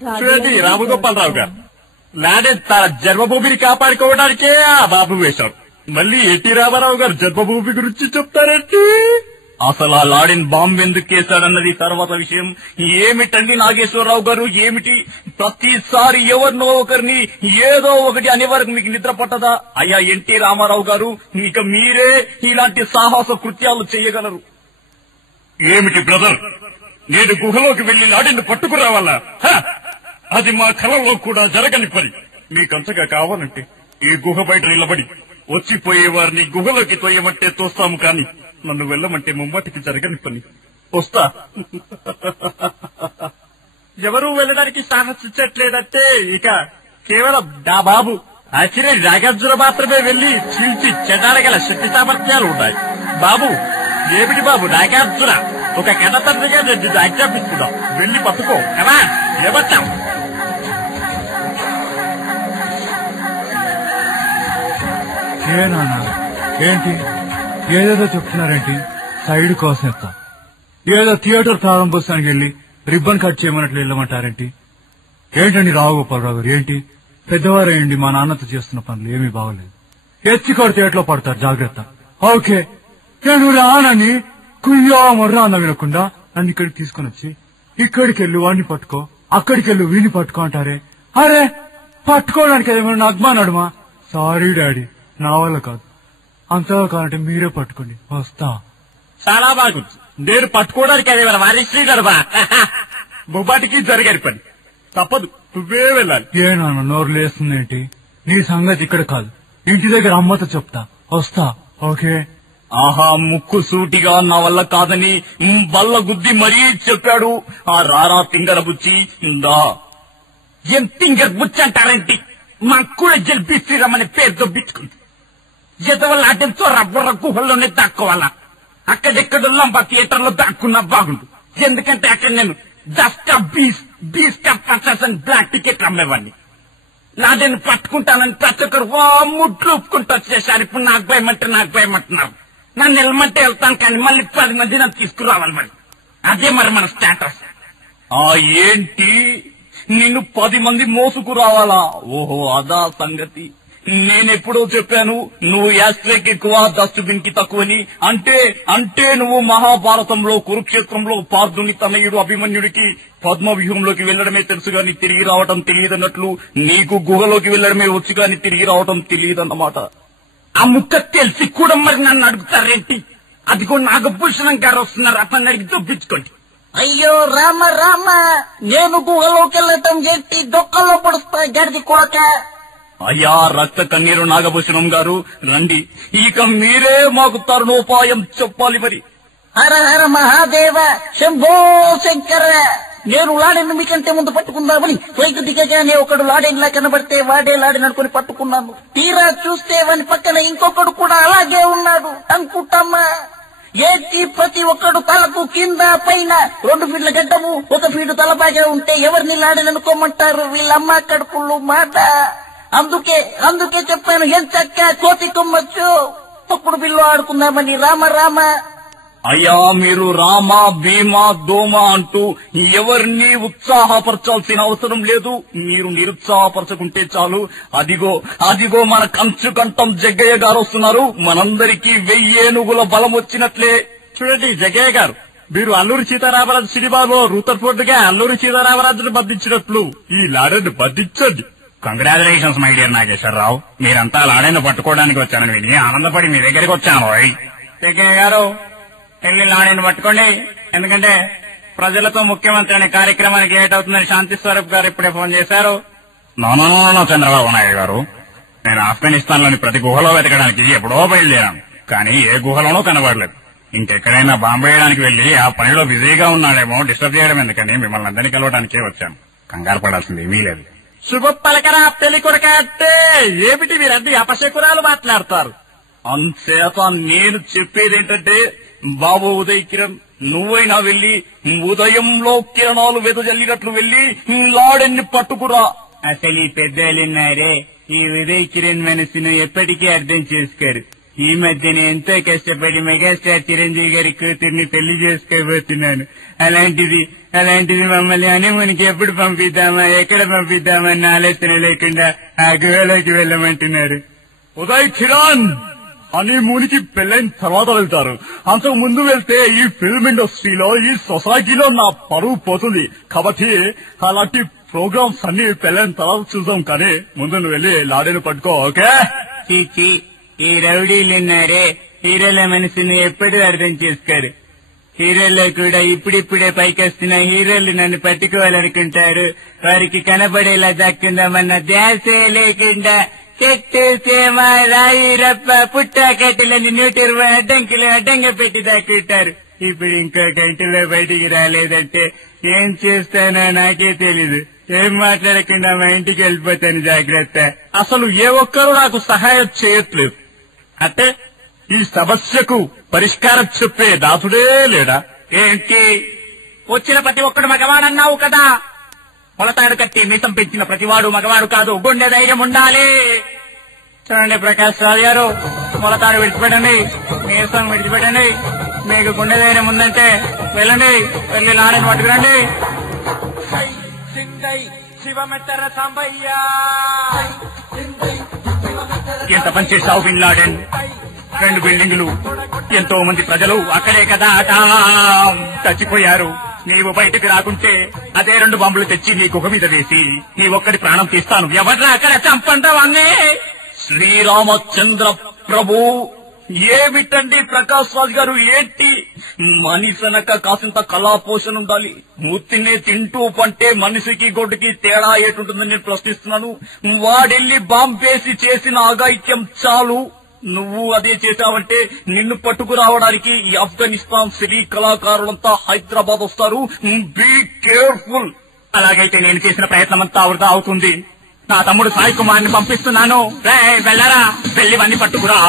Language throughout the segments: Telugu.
చూడండి రామగోపాలరావు గారు, లాడెన్ తన జన్మభూమిని కాపాడుకోవడానికే ఆ బాబు వేశాడు. మళ్ళీ ఎన్టీ రామారావు గారు జన్మభూమి గురించి చెప్తారేంటి? అసలు ఆ లాడెన్ బాంబు ఎందుకు వేశాడన్నది తర్వాత విషయం. ఏమిటండి నాగేశ్వరరావు గారు, ఏమిటి ప్రతిసారి ఎవరినో ఒకరిని ఏదో ఒకటి అనే వరకు మీకు నిద్ర పట్టదా? అయ్యా ఎన్టీ రామారావు గారు, ఇక మీరే ఇలాంటి సాహస కృత్యాలు చేయగలరు. ఏమిటి బ్రదర్, నేను గుహలోకి వెళ్లి లాడెన్ పట్టుకురావాలా? అది మా కళలో కూడా జరగని పని. మీకంతగా కావాలంటే ఈ గుహ బయట నిలబడి వచ్చిపోయే వారిని గుహలోకి తోయమంటే తోస్తాము, కాని నన్ను వెళ్ళమంటే ముమ్మటికి జరగని పని. వస్తా. ఎవరూ వెళ్ళడానికి సాహసించట్లేదంటే ఇక కేవలం నా బాబు ఆశ్చర్య నాగార్జున మాత్రమే వెళ్లి చీల్చి చెడ్డాడగల శక్తి సామర్థ్యాలు ఉన్నాయి. బాబు ఏమిటి బాబు నాగార్జున, ఒక కన్నతండ్రిగా నేను ఆజ్ఞాపిస్తున్నాం, వెళ్లి పట్టుకో. కదా ఏమొచ్చాం? ఏంటి ఏదేదో చెప్తున్నారేంటి? సైడ్ కోసం ఎత్తా ఏదో థియేటర్ ప్రారంభోత్సవానికి వెళ్లి రిబ్బన్ కట్ చేయమన్నట్లు వెళ్ళమంటారేంటి? ఏంటండి రావుగోపాలరావు గారు, ఏంటి పెద్దవారేయండి మా నాన్నతో చేస్తున్న పనులు ఏమీ బాగోలేదు. ఎత్తి కొడితే ఎట్లో పడతారు, జాగ్రత్త. ఓకే, నేను రానని కుయ్యో మొర్రా అన్న వినకుండా నన్ను ఇక్కడికి తీసుకుని వచ్చి ఇక్కడికి వెళ్ళి వాడిని పట్టుకో, అక్కడికి వెళ్ళి వీడిని పట్టుకో అంటారే. అరే పట్టుకోవడానికి ఏమైనా నగ్మా నడుమా? సారీ డాడీ, నా వల్ల కాదు. అంతగా కావాలంటే మీరే పట్టుకోండి, వస్తా. చాలా బాగుంది. నేను పట్టుకోవడానికి అదేమైనా వారిశ్రీ నడమా? ముబాటికి జరిగారు పని, తప్పదు, నువ్వే వెళ్ళాలి. ఏ నాన్న నోరు లేస్తుందేంటి? నీ సంగతి ఇక్కడ కాదు, ఇంటి దగ్గర అమ్మతో చెప్తా, వస్తా. ఓకే. ఆహా, ముక్కు సూటిగా నా వల్ల కాదని బల్ల గుద్ది మరీ చెప్పాడు ఆ రారా తింగర బుచ్చి. ఇందా ఏం తింగర్ బుచ్చి అంటారేంటి? మా కూడా జల్బిస్త్రీ రమ్మని పేరు దొబ్బించుకుంది. ఎదవల్ల అటెంతో రబ్బర గుహల్లోనే దాక్కోవాలా? అక్కడెక్కడ లంబా థియేటర్ లో దాక్కున్నా బాగుండు. ఎందుకంటే అక్కడ నేను 10 కా 20 కా 50 బ్లాక్ టికెట్లు అమ్మేవాడిని. నాదేను పట్టుకుంటానని ప్రతి ఒక్కరు ముట్లు ఒప్పుకుంటూ వచ్చేసారు. ఇప్పుడు నాకు భయమంటున్నారు. నన్ను వెళ్ళమంటే వెళ్తాను, కానీ మళ్ళీ 10 మంది నన్ను తీసుకురావాలి. మరి అదే మరి మన స్టేటస్. ఏంటి నిన్ను 10 మంది మోసుకురావాలా? ఓహో అదా సంగతి. నేనెప్పుడో చెప్పాను నువ్వు యాస్ట్రేకి ఎక్కువ డస్ట్బిన్ కి తక్కువని. అంటే నువ్వు మహాభారతంలో కురుక్షేత్రంలో పార్థుని తనయుడు అభిమన్యుడికి పద్మవ్యూహంలోకి వెళ్లడమే తెలుసు గాని తిరిగి రావడం తెలియదన్నట్లు నీకు గుహలోకి వెళ్లడమే వచ్చు గాని తిరిగి రావడం తెలియదన్నమాట. ఆ ముక్క తెలిసి కూడా మరి నన్ను అడుగుతారేంటి? అదిగో నాగభూషణం గారు వస్తున్నారు, అతన్ని అడిగి చూపించుకోండి. అయ్యో రామ నేను గుహలోకి వెళ్ళటం ఏంటి? డొక్కలో పడుస్తా గడిది కొడక. అయ్యా రక్త కన్నీరు నాగభూషణం గారు రండి, ఇక మీరే మాకు తరుణోపాయం చెప్పాలి. మరి హర హర మహాదేవ శంభో శంకర. నేను లాడెన్ మీకంటే ముందు పట్టుకుందామని ఫ్లైట్ దిగగానే ఒకడు లాడెన్లా కనబడితే వాడే లాడెన్ అనుకుని పట్టుకున్నాను. తీరా చూస్తే వాని పక్కన ఇంకొకడు కూడా అలాగే ఉన్నాడు అనుకుంటామా. ఏటి ప్రతి ఒక్కడు తలకు కింద పైన 2 ఫీట్ల గడ్డము, 1 ఫీటు తలబాగా ఉంటే ఎవరిని లాడెన్ అనుకోమంటారు? వీళ్ళమ్మ కడుపులు మాట. అందుకే చెప్పాను ఎంచక్క కోతి కొమ్మచ్చు తప్పుడు బిల్లు ఆడుకుందామని. రామ అయ్యా మీరు రామ భీమ దోమ అంటూ ఎవరిని ఉత్సాహపరచాల్సిన అవసరం లేదు. మీరు నిరుత్సాహపరచుకుంటే చాలు. అదిగో మన కంచు కంఠం జగ్గయ్య గారు వస్తున్నారు. మనందరికీ 1000 ఏనుగుల బలం వచ్చినట్లే. చూడండి జగ్గయ్య గారు, మీరు అల్లూరి సీతారామరాజు సినిమాలో రూతర్ఫోర్డ్ గా అల్లూరి సీతారామరాజును బంధించినట్లు ఈ లాడెన్ బంధించండి. కంగ్రాచులేషన్స్ మై డియర్ నాగేశ్వరరావు, మీరంతా లాడెన్ పట్టుకోవడానికి వచ్చానని విని ఆనందపడి మీ దగ్గరికి వచ్చాను. జగ్గయ్య గారు వెళ్ళి లాడెన్ పట్టుకోండి, ఎందుకంటే ప్రజలతో ముఖ్యమంత్రి అనే కార్యక్రమానికి లేట్ అవుతుందని శాంతి స్వరూప్ గారు ఇప్పుడే ఫోన్ చేశారు. నో చంద్రబాబు నాయుడు గారు, నేను ఆఫ్ఘనిస్తాన్ లోని ప్రతి గుహలో వెతకడానికి ఎప్పుడో బయలుదేరాను, కానీ ఏ గుహలోనూ కనబడలేదు. ఇంకెక్కడైనా బాంబు వేయడానికి వెళ్లి ఆ పనిలో బిజీగా ఉన్నాడేమో, డిస్టర్బ్ చేయడం ఎందుకని మిమ్మల్ని అందరినీ కలవడానికే వచ్చాను. కంగారు పడాల్సింది ఏమీ లేదు. శుభ పలకరా పెళ్లి కొడుక అంటే ఏమిటి మీరన్నీ అపశకురాలు మాట్లాడతారు? అంచేత నేను చెప్పేదేంటంటే బాబు ఉదయ్ కిరణ్, నువ్వైనా వెళ్లి ఉదయంలో కిరణాలు వెదజల్లినట్లు వెళ్లి లాడెన్ని పట్టుకురా. అసలు ఈ పెద్దలున్నారే ఈ ఉదయ్ కిరణ్ మనసును ఎప్పటికీ అర్థం చేసుకోరు. ఈ మధ్యన ఎంతో కష్టపడి మెగాస్టార్ చిరంజీవి గారి కూతుర్ని పెళ్లి చేసుకోబోతున్నాను. అలాంటిది అలాంటిది మమ్మల్ని హనీమూన్కి ఎప్పుడు పంపిద్దామా, ఎక్కడ పంపిద్దామన్న ఆలోచన లేకుండా ఆ గుహలోకి వెళ్ళమంటున్నారు. ఉదయ్ కిరణ్, హనీమూన్ కి పెళ్ళైన తర్వాత వెళ్తారు. అంతకు ముందు వెళ్తే ఈ ఫిల్మ్ ఇండస్ట్రీలో, ఈ సొసైటీలో నా పరువు పోతుంది. కాబట్టి అలాంటి ప్రోగ్రామ్స్ అన్ని పెళ్ళైన తర్వాత చూద్దాం. కానీ ముందు నువ్వు వెళ్ళి లాడీని పట్టుకో. ఓకే? చీచి, ఈ రౌడీలున్నారే హీరోల మనసుని ఎప్పుడు అర్థం చేసుకోరు. హీరోల్లో కూడా ఇప్పుడిప్పుడే పైకొస్తున్న హీరోలు నన్ను పట్టుకోవాలనుకుంటారు. వారికి కనబడేలా దక్కుందామన్న ధ్యాసే లేకుండా చెట్టు చేమ రాయి రప్ప పుట్ట కట్టెలని 120 అడ్డంకిలు అడ్డంగా పెట్టి దాక్కుంటారు. ఇప్పుడు ఇంకో గంటలో బయటికి రాలేదంటే ఏం చేస్తానో నాకే తెలీదు. ఏం మాట్లాడకుండా మా ఇంటికి వెళ్ళిపోతాను. జాగ్రత్త. అసలు ఏ ఒక్కరూ నాకు సహాయం చేయట్లేదు. అంటే ఈ సమస్యకు పరిష్కారం చెప్పే దాసుడే లేడా? ఏంటి వచ్చిన ప్రతి ఒక్కడు మగవాడన్నావు కదా, మొలతాడు కట్టి మీసం పెంచిన ప్రతివాడు మగవాడు కాదు. గుండె ధైర్యం ఉండాలి. చూడండి ప్రకాష్ రాజు గారు, మొలతాడు విడిచిపెట్టండి, మీసం విడిచిపెట్టండి. మీకు గుండె ధైర్యం ఉందంటే వెళ్ళండి, వెళ్ళి లాడని పట్టుకురండి. ఎంత పని చేశావు బిన్ లాడెన్? 2 బిల్డింగులు, ఎంతో మంది ప్రజలు అక్కడే కదా చచ్చిపోయారు. నీవు బయటికి రాకుంటే అదే 2 బాంబులు తెచ్చి నీ గుహ మీద వేసి నీ ఒక్కడి ప్రాణం తీస్తాను. ఎవడ్రా అక్కడ చంపంటావాన్ని? శ్రీరామచంద్ర ప్రభు. ఏమిటండి ప్రకాష్ రాజ్ గారు, ఏంటి మనిషనక కాసింత కళాపోషణ ఉండాలి. మూర్తినే తింటూ పంటే మనిషికి గొడ్డుకి తేడా ఏటుంటుందని నేను ప్రశ్నిస్తున్నాను. వాడెళ్లి బాంబేసి చేసిన అఘాయిత్యం చాలు. నువ్వు అదే చేశావంటే నిన్ను పట్టుకురావడానికి ఈ ఆఫ్ఘనిస్తాన్ సినీ కళాకారులంతా హైదరాబాద్ వస్తారు. Be careful. అలాగైతే నేను చేసిన ప్రయత్నం అంతా వృధా అవుతుంది. నా తమ్ముడు సాయి కుమార్ ని పంపిస్తున్నాను. వెళ్ళరా, వెళ్ళి వాన్ని పట్టుకురా.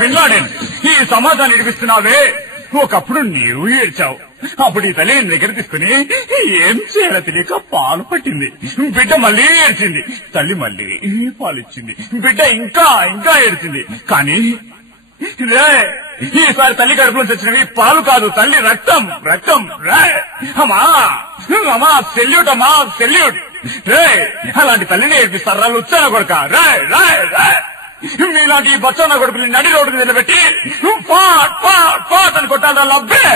బిన్ లాడెన్, ఈ సమాజాన్ని నిర్మిస్తున్నావే. ఒకప్పుడు నీవు ఏడ్చావు. అప్పుడు ఈ తల్లి దగ్గర తీసుకుని ఏం చేయాలో తెలియక పాలు పట్టింది. బిడ్డ మళ్ళీ ఏడ్చింది. తల్లి మళ్ళీ పాలిచ్చింది. బిడ్డ ఇంకా ఇంకా ఏడ్చింది. కానీ ఈసారి తల్లి కడుపులో తెచ్చినవి పాలు కాదు, తల్లి రక్తం. రక్తం అమ్మా సెల్యూట్, అమ్మా సెల్యూట్. అలాంటి తల్లిని ఏడిపిస్తారా లుచ్చన కొడుక? మీలాంటి ఈ బచ్చన్న కొడుకుని నడి రోడ్డుకు నిలబెట్టి పాట్ అని కొట్టాలా? లబ్బే.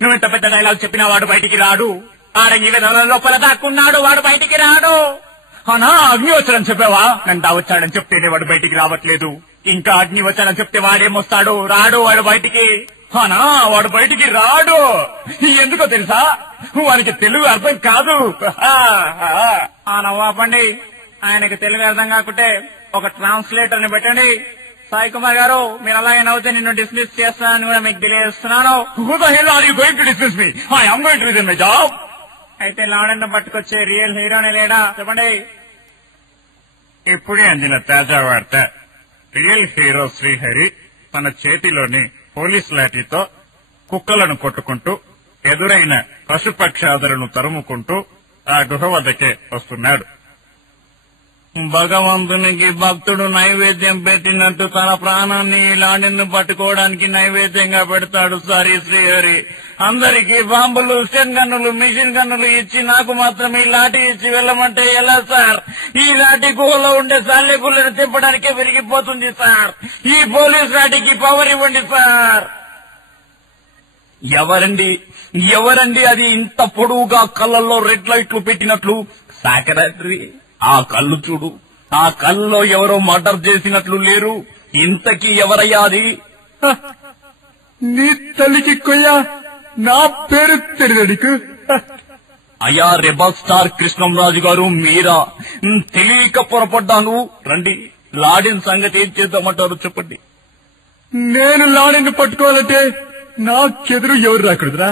నువ్వెంత పెద్ద డైలాగ్ చెప్పినా వాడు బయటికి రాడు. ఆడంగి లోపల దాక్కున్నాడు, వాడు బయటికి రాడు. అనా అగ్ని వచ్చాడని చెప్పావా? నందా వచ్చాడని చెప్తేనే వాడు బయటికి రావట్లేదు. ఇంకా అగ్ని వచ్చాడని చెప్తే వాడేమొస్తాడు? రాడు వాడు బయటికి. అనా వాడు బయటికి రాడు. ఎందుకో తెలుసా? వానికి తెలుగు అర్థం కాదు. నవ్వాపండి. ఆయనకి తెలుగు అర్థం కాకుంటే ఒక ట్రాన్స్లేటర్ ని పెట్టండి. సాయి కుమార్ గారు, మీరు అలాగే నవ్వుతే నిన్ను డిస్మిస్ చేస్తానని కూడా మీకు తెలియజేస్తున్నాను. అయితే లాడెన్ పట్టుకొచ్చే రియల్ హీరోని లేడా చెప్పండి. ఇప్పుడే అందిన తాజా వార్త. రియల్ హీరో శ్రీహరి తన చేతిలోని పోలీస్ లాఠీతో కుక్కలను కొట్టుకుంటూ ఎదురైన పశుపక్షాదులను తరుముకుంటూ ఆ గుహ వద్దకే వస్తున్నాడు. భగవంతునికి భక్తుడు నైవేద్యం పెట్టినట్టు తన ప్రాణాన్ని లాడెన్ పట్టుకోవడానికి నైవేద్యంగా పెడతాడు సారీ శ్రీహరి. అందరికీ బాంబులు, స్టెన్ గన్నులు, మిషన్ గన్నులు ఇచ్చి నాకు మాత్రం ఈ లాఠీ ఇచ్చి వెళ్ళమంటే ఎలా సార్? ఈ లాఠీ గుహలో ఉండే సాలె గుళ్ళను తిప్పడానికే విరిగిపోతుంది సార్. ఈ పోలీస్ లాఠీకి పవర్ ఇవ్వండి సార్. ఎవరండి అది ఇంత పొడవుగా కళ్ళల్లో రెడ్ లైట్లు పెట్టినట్లు? సెక్రటరీ, ఆ కళ్ళు చూడు. ఆ కళ్ళలో ఎవరో మర్డర్ చేసినట్లు లేరు. ఇంతకీ ఎవరయ్యా అది? నీ తల్లికి కొయ్యా, నా పేరు తెలియదు. అయ్యా రెబల్ స్టార్ కృష్ణంరాజు గారు, మీరా? తెలియక పొరపడ్డాను. రండి, లాడెన్ సంగతి ఏం చేద్దామంటారు చెప్పండి. నేను లాడెన్ పట్టుకోవాలంటే నాకెదురు ఎవరు రాకూడదురా?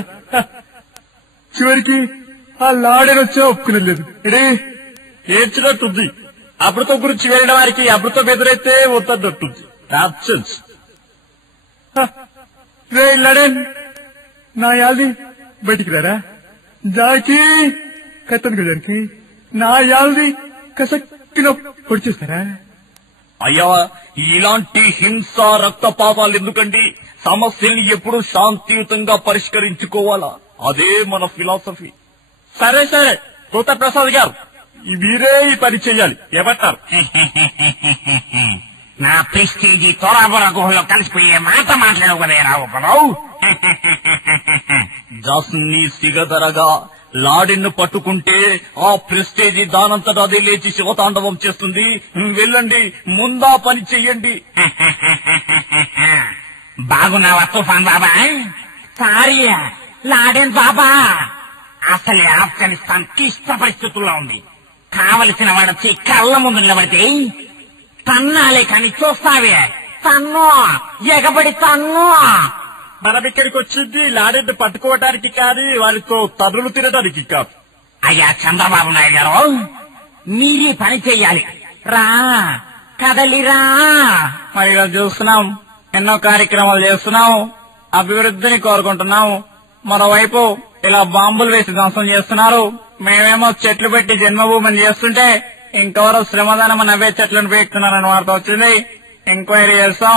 చివరికి ఆ లాడెన్ వచ్చా ఒప్పుకునలేదు. ఏడ్చినట్టుంది. అమృతం గురించి వెళ్ళిన వారికి అమృతం ఎదురైతే వద్దన్నట్టుంది. లాడెన్, నా యాల్ది బయటికి రారా? జాకి కత్తను గజానికి నా యాల్ది కసక్కిన పొడి చేస్తారా? అయ్యా, ఇలాంటి హింస రక్తపాతాలు ఎందుకండి? సమస్యల్ని ఎప్పుడు శాంతియుతంగా పరిష్కరించుకోవాలా, అదే మన ఫిలాసఫీ. సరే సరే భూతప్రసాద్ గారు, మీరే ఈ పని చెయ్యాలి, ఏమంటారు? నా ప్రెస్టీజీ తోరాబుర గుహలో కలిసిపోయే మాట మాట్లాడవు కదా రావుపరావు. జాస్ని సిగదరగా లాడిన్ను పట్టుకుంటే ఆ ప్రెస్టేజీ దానంతటా అదే లేచి శివతాండవం చేస్తుంది. వెళ్ళండి, ముందా పని చెయ్యండి. బాగున్నావా తుఫాన్ బాబా? సారీ లాడెన్ బాబా, అసలే ఆఫ్ఘనిస్తాన్ క్లిష్ట పరిస్థితుల్లో ఉంది. కావలసిన వాడొచ్చి కళ్ళ ముందు నిలబడితే తన్నాలే కాని చూస్తావే, తన్ను ఎగబడి తన్ను. మనం ఇక్కడికి వచ్చింది లాడెన్ను పట్టుకోవడానికి కానీ వారితో తరులు తినడానికి కాదు. అయ్యా చంద్రబాబు నాయుడు గారు, మీరే పని చెయ్యాలి. రా కదలిరా. మరి ఇలా చూస్తున్నాం, ఎన్నో కార్యక్రమాలు చేస్తున్నాం, అభివృద్ధిని కోరుకుంటున్నాం. మరోవైపు ఇలా బాంబులు వేసి ధ్వంసం చేస్తున్నారు. మేమేమో చెట్లు పెట్టి జన్మభూమిని చేస్తుంటే ఇంకెవరో శ్రమదానం నవ్వే చెట్లను పెడుతున్నారని వార్త వచ్చింది. ఎంక్వైరీ చేస్తాం,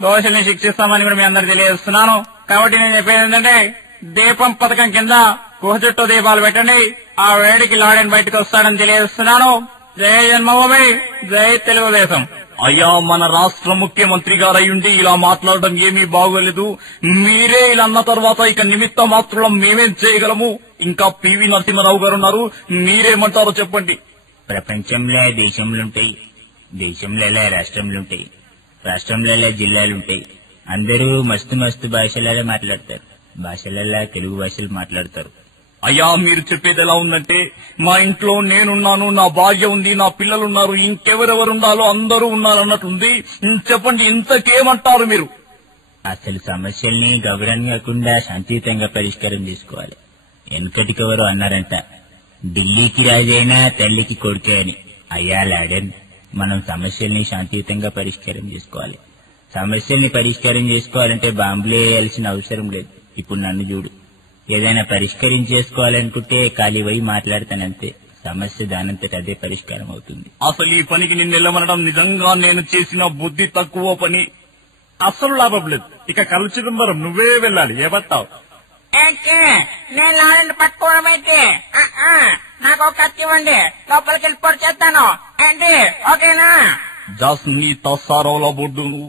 దోషుల్ని శిక్షిస్తామని కూడా మీ అందరికి తెలియజేస్తున్నాను. కాబట్టి నేను చెప్పేది ఏంటంటే, దీపం పథకం కింద గుహ చుట్టూ దీపాలు పెట్టండి. ఆ వేడికి లాడెన్ బయటకు వస్తాడని తెలియజేస్తున్నాను. జై జన్మభూమి, జై తెలుగుదేశం. అయ్యా, మన రాష్ట్ర ముఖ్యమంత్రి గారయ్యుండి ఇలా మాట్లాడడం ఏమీ బాగోలేదు. మీరే ఇలా అన్న తర్వాత ఇక నిమిత్త మాత్రం మేమేం చేయగలము? ఇంకా పివి నరసింహారావు గారు ఉన్నారు, మీరేమంటారో చెప్పండి. ప్రపంచంలో దేశంలుంటాయి, దేశంలో రాష్ట్రంలుంటాయి, రాష్ట్రంలో జిల్లాలుంటాయి. అందరూ మస్తు మస్తు భాషలలో మాట్లాడతారు, భాషలలో తెలుగు భాషలు మాట్లాడతారు. అయ్యా, మీరు చెప్పేది ఎలా ఉందంటే, మా ఇంట్లో నేనున్నాను, నా భార్య ఉంది, నా పిల్లలున్నారు, ఇంకెవరెవరుండాలో అందరూ ఉన్నారన్నట్టుంది. చెప్పండి, ఇంతకేమంటారు మీరు? అసలు సమస్యల్ని గౌరవం కాకుండా శాంతియుతంగా పరిష్కారం చేసుకోవాలి. వెనకటికెవరో అన్నారంట, ఢిల్లీకి రాజైనా తల్లికి కొడుకే అని. అయ్యా లాడెన్, మనం సమస్యల్ని శాంతియుతంగా పరిష్కారం చేసుకోవాలి. సమస్యల్ని పరిష్కారం చేసుకోవాలంటే బాంబులు వేయాల్సిన అవసరం లేదు. ఇప్పుడు నన్ను చూడు, ఏదైనా పరిష్కరించేసుకోవాలనుకుంటే ఖాళీ పోయి మాట్లాడతానంతే. సమస్య దానంతట అదే పరిష్కారం అవుతుంది. అసలు ఈ పనికి నిన్నెళ్ళమనడం నిజంగా నేను చేసిన బుద్ధి తక్కువ పని. అస్సలు లాభం లేదు. ఇక కళ్ళు చిదంబరం నువ్వే వెళ్ళాలి, ఏమంటావు? నేను లాడెన్ పట్టుకోవడం అయితే నాకు ఒక కత్తి ఇవ్వండి, లోపలికి వెళ్ళి పొడి చేస్తాను ఏంటి, ఓకేనా? జాస్ని తస్సారోలా బొడ్డు, నువ్వు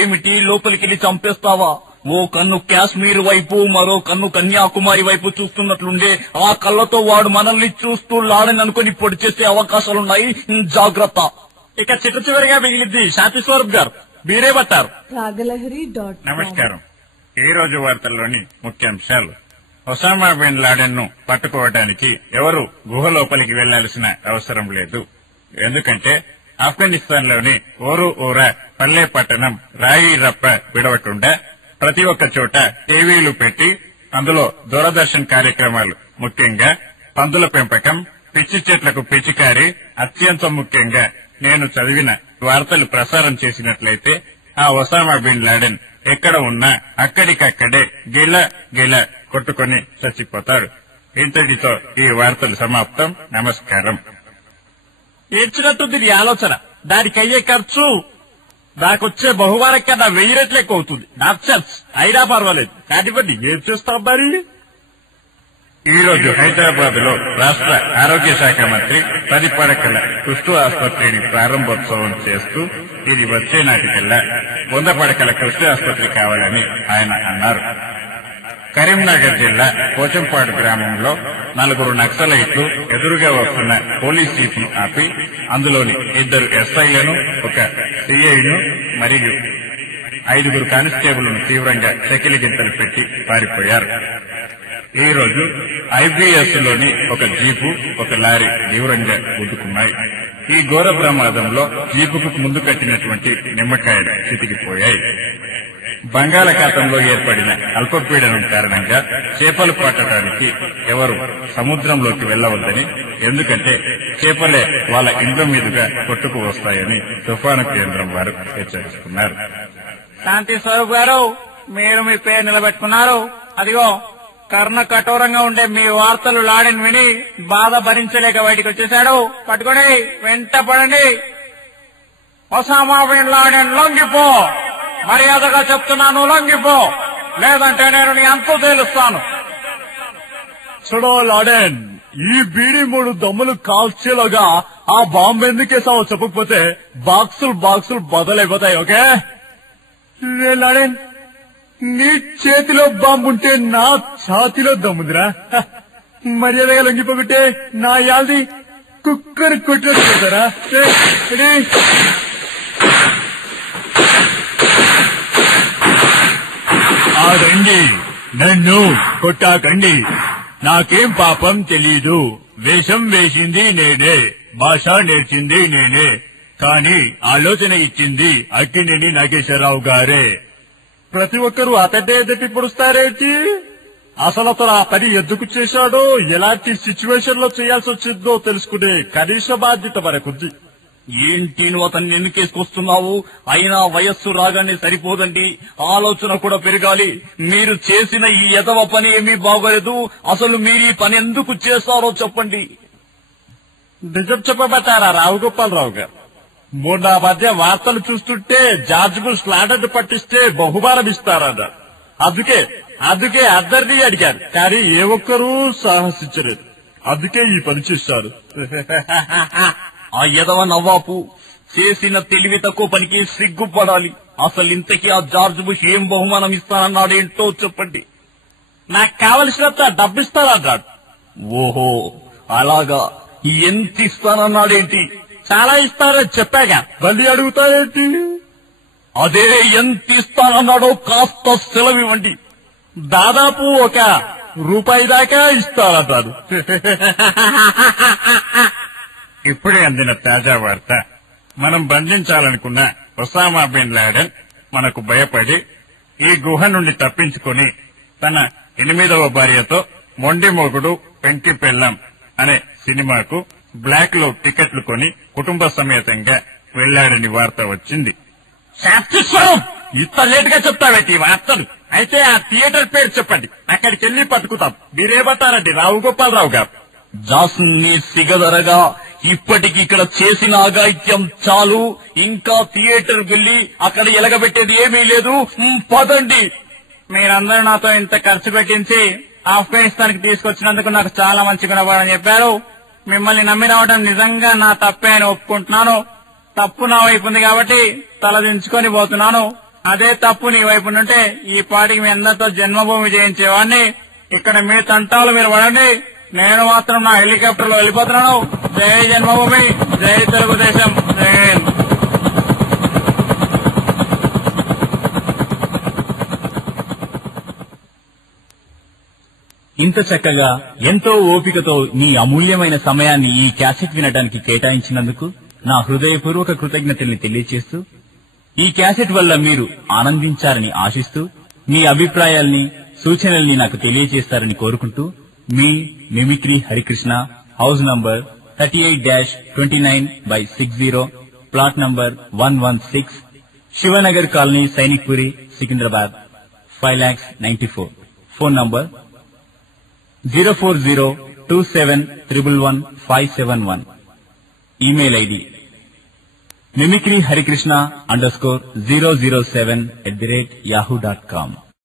ఏమిటి లోపలికెళ్ళి చంపేస్తావా? ఓ కన్ను కాశ్మీర్ వైపు, మరో కన్ను కన్యాకుమారి వైపు చూస్తున్నట్లుండే ఆ కళ్ళతో వాడు మనల్ని చూస్తూ లాడని అనుకుని పొడి చేసే అవకాశాలున్నాయి, జాగ్రత్త. ఇక చిట్ట చివరిగా మిగిలింది శాంతి స్వరూప్ గారు, మీరేమంటారు? నమస్కారం. ఈ రోజు వార్తల్లోని ముఖ్యాంశాలు: ఒసామా బిన్ లాడెన్ ను పట్టుకోవడానికి ఎవరు గుహ లోపలికి వెళ్లాల్సిన అవసరం లేదు. ఎందుకంటే ఆఫ్ఘనిస్తాన్ లోని ఓరు ఊరా, పల్లె పట్టణం, రాయి రప్ప విడవకుండా ప్రతి ఒక్క చోట టీవీలు పెట్టి అందులో దూరదర్శన్ కార్యక్రమాలు, ముఖ్యంగా పందుల పెంపకం, పిచ్చి చెట్లకు పిచికారి, అత్యంత ముఖ్యంగా నేను చదివిన వార్తలు ప్రసారం చేసినట్లయితే ఆ ఒసామా బిన్ లాడెన్ ఎక్కడ ఉన్నా అక్కడికక్కడే గిల గిల కొట్టుకుని చచ్చిపోతాడు. ఇంతటితో ఈ వార్తలు సమాప్తం. నమస్కారం. ఏడ్చినట్టుంది నీ ఆలోచన. దానికి అయ్యే ఖర్చు నాకొచ్చే బహుమానం కన్నా 1000 రెట్లు ఎక్కువ అవుతుంది. నాప్సెన్స్ అయినా పర్వాలేదు, కానివ్వండి, ఏం చేస్తాం మరి? ఈ రోజు హైదరాబాద్ లో రాష్ట్ర ఆరోగ్య శాఖ మంత్రి 10 పడకల కుష్టు ఆసుపత్రిని ప్రారంభోత్సవం చేస్తూ ఇది వచ్చే నాటికల్లా 100 పడకల కుష్టు ఆసుపత్రి కావాలని ఆయన అన్నారు. కరీంనగర్ జిల్లా పోచంపాడు గ్రామంలో 4 నక్సలైట్లు ఎదురుగా వస్తున్న పోలీస్ జీప్ ను ఆపి అందులోని 2 ఎస్ఐలను, ఒక సిఐను మరియు 5 కానిస్టేబుల్ను తీవ్రంగా చకిలిగింతలు పెట్టి పారిపోయారు. ఈ రోజు ఐబీఎస్ లోని ఒక జీపు, ఒక లారీ తీవ్రంగా గుద్దుకున్నాయి. ఈ ఘోర ప్రమాదంలో జీపుకు ముందు కట్టినటువంటి నిమ్మకాయలు చితికిపోయాయి. బంగాళాఖాతంలో ఏర్పడిన అల్పపీడనం కారణంగా చేపలు పట్టడానికి ఎవరు సముద్రంలోకి వెళ్లవద్దని, ఎందుకంటే చేపలే వాళ్ళ ఇండ్ల మీదుగా కొట్టుకు వస్తాయని తుఫాను కేంద్రం వారు హెచ్చరిస్తున్నారు. శాంతి స్వరూప్ గారు, మీరు మీ పేరు నిలబెట్టుకున్నారు. అదిగో కర్ణ కఠోరంగా ఉండే మీ వార్తలు లాడెన్ విని బాధ భరించలేక బయటికి వచ్చేశాడు. పట్టుకోండి, వెంట పడండి. ఒసామా బిన్ లాడెన్ లొంగిపో, మర్యాదగా చెప్తున్నాను లొంగిపో, లేదంటే నేను నీ అంతు తేలుస్తాను. చూడో లాడెన్, ఈ బీడీ 3 దమ్ములు కాల్చేలోగా ఆ బాంబు ఎందుకేసావో చెప్పకపోతే బాక్సులు బదలైపోతాయి. ఓకే రే లాడెన్, నీ చేతిలో బాంబు ఉంటే నా ఛాతిలో దమ్ముదిరా. మర్యాదగా లొంగిపోబట్టే నా యాది కుక్కని కొట్టినట్టు పెడతారా? ఆగండి, నన్ను కొట్టాకండి. నాకేం పాపం తెలీదు. వేషం వేసింది నేనే, భాష నేర్చింది నేనే, కానీ ఆలోచన ఇచ్చింది అక్కినేని నాగేశ్వరరావు గారే. ప్రతి ఒక్కరూ అతడే ఎదటి పొడుస్తారేంటి? అసలు అతను ఆ పని ఎందుకు చేశాడో, ఎలాంటి సిచ్యువేషన్ లో చేయాల్సి వచ్చిందో తెలుసుకునే కనీస బాధ్యత మనకుంది. ఏంటి నువ్వు అతన్ని ఎన్నికేసుకొస్తున్నావు? అయినా వయస్సు రాగానే సరిపోదండి, ఆలోచన కూడా పెరగాలి. మీరు చేసిన ఈ ఎదవ పని ఏమీ బాగోలేదు. అసలు మీరు ఈ పని ఎందుకు చేస్తారో చెప్పండి. నిజం చెప్పబట్టారా రావుగోపాలరావు గారు? మొన్న మధ్య వార్తలు చూస్తుంటే జార్జ్ బుష్ లాడెన్ పట్టిస్తే బహుమానం ఇస్తారన్నారు. అందుకే అందరినీ అడిగారు, కానీ ఏ ఒక్కరూ సాహసించలేదు. అందుకే ఈ పని చేశారు. ఆ ఎదవ నవాపు చేసిన తెలివి తక్కువ పనికి సిగ్గుపడాలి. అసలు ఇంతకీ ఆ జార్జ్ బుష్ ఏం బహుమానం ఇస్తానన్నాడేంటో చెప్పండి. నాకు కావలసినంత డబ్బిస్తానన్నాడు. ఓహో అలాగా, ఎంత ఇస్తానన్నాడేంటి? చాలా ఇస్తారని చెప్పాగా, మళ్ళీ అడుగుతారేంటి? అదే ఎంత ఇస్తానన్నాడో కాస్త సెలవివ్వండి. దాదాపు ₹1 దాకా ఇస్తానన్నాడు. ఇప్పుడే అందిన తాజా వార్త. మనం బంధించాలనుకున్న ఒసామా బిన్ లాడెన్ మనకు భయపడి ఈ గుహ నుండి తప్పించుకుని తన 8వ భార్యతో మొండి మొగుడు పెంకి పెళ్ళం అనే సినిమాకు బ్లాక్ లో టికెట్లు కొని కుటుంబ సమేతంగా వెళ్లాడని వార్త వచ్చింది. శాంతిస్వరం, ఇంత లేట్ గా చెప్తావేంటి ఈ వార్తలు? అయితే ఆ థియేటర్ పేరు చెప్పండి, అక్కడికి వెళ్లి పట్టుకుతాం. మీరేమంటారండి రావుగోపాలరావు గారు? జాస్ని సిగదరగా ఇప్పటికి ఇక్కడ చేసిన అఘాయిత్యం చాలు. ఇంకా థియేటర్ వెళ్లి అక్కడ ఎలగబెట్టేది ఏమీ లేదు. పదండి. మీరందరూ నాతో ఇంత ఖర్చు పెట్టించి ఆఫ్ఘనిస్తాన్ కి తీసుకొచ్చినందుకు నాకు చాలా మంచి గుణపాఠం చెప్పారు. మిమ్మల్ని నమ్మి రావడం నిజంగా నా తప్పే అని ఒప్పుకుంటున్నాను. తప్పు నా వైపు ఉంది కాబట్టి తలదించుకొని పోతున్నాను. అదే తప్పు నీ వైపు ఉంటే ఈ పాటికి మీ అందరితో జన్మభూమి జయించేవాడిని. ఇక్కడ మీ తంటాలు మీరు పడండి, నేను మాత్రం నా హెలికాప్టర్ లో వెళ్ళిపోతున్నాను. జై జన్మభూమి, జై తెలుగుదేశం, జై హింద్. ఇంత చక్కగా ఎంతో ఓపికతో మీ అమూల్యమైన సమయాన్ని ఈ క్యాసెట్ వినడానికి కేటాయించినందుకు నా హృదయపూర్వక కృతజ్ఞతల్ని తెలియజేస్తూ, ఈ క్యాసెట్ వల్ల మీరు ఆనందించారని ఆశిస్తూ, మీ అభిప్రాయాల్ని సూచనల్ని నాకు తెలియజేస్తారని కోరుకుంటూ, మీ mimicry Harikrishna, house number 38-29/60, plot number 116, Sivanagar colony, Sainikpuri, Secunderabad 5,94,000. Phone number 04027111571. Email ID mimicryharikrishna_007@yahoo.com.